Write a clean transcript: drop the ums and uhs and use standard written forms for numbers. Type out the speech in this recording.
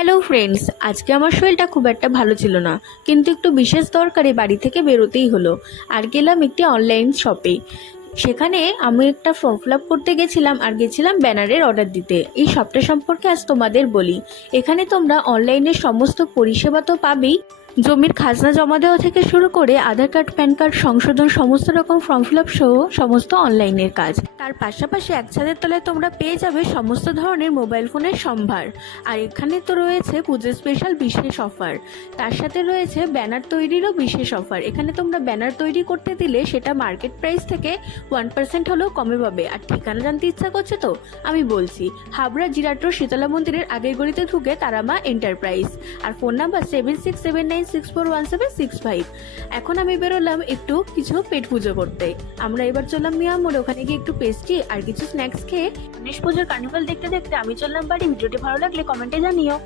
Hello friends, আজকে আমার শরীরটা খুব একটা ভালো ছিল না, কিন্তু একটু বিশেষ দরকারে বাড়ি থেকে বেরোতেই হলো। আর গেলাম একটি অনলাইন শপে। সেখানে আমি একটা ফর্ম ফিল আপ করতে গেছিলাম আর গেছিলাম ব্যানারের অর্ডার দিতে। এই শপটা সম্পর্কে আজ তোমাদের বলি। এখানে তোমরা অনলাইনের সমস্ত পরিষেবা তো পাবেই, জমির খাজনা জমা দেওয়া থেকে শুরু করে আধার কার্ড, প্যান কার্ড সংশোধন, সমস্ত রকম ফর্ম ফিল আপ সহ সমস্ত অনলাইনের কাজ। তার পাশাপাশি এক ছাদের তলায় তোমরা পেয়ে যাবে সমস্ত ধরনের মোবাইল ফোনের সম্ভার। আর এখানে তো রয়েছে পুজো স্পেশাল বিশেষ অফার, তার সাথে রয়েছে ব্যানার তৈরিরও বিশেষ অফার। এখানে তোমরা ব্যানার তৈরি করতে দিলে সেটা মার্কেট প্রাইস থেকে 1% হলেও কমে পাবে। আর ঠিকানা জানতে ইচ্ছা করছে তো আমি বলছি, হাবড়া জিরাট রোড শীতলা মন্দিরের আগের গলিতে ঢুকে তারামা এন্টারপ্রাইজ। আর ফোন নাম্বার 7679641765। এখন আমি বেরোলাম একটু কিছু পেট পুজো করতে। আমরা এবার চললাম মিয়া মোড়ে, ওখানে গিয়ে একটু পেস্ট্রি আর কিছু স্ন্যাক্স খেয়ে গণেশ পুজোর কার্নিভাল দেখতে দেখতে আমি চললাম বাড়ি। ভিডিওটি ভালো লাগলে কমেন্টে জানিও।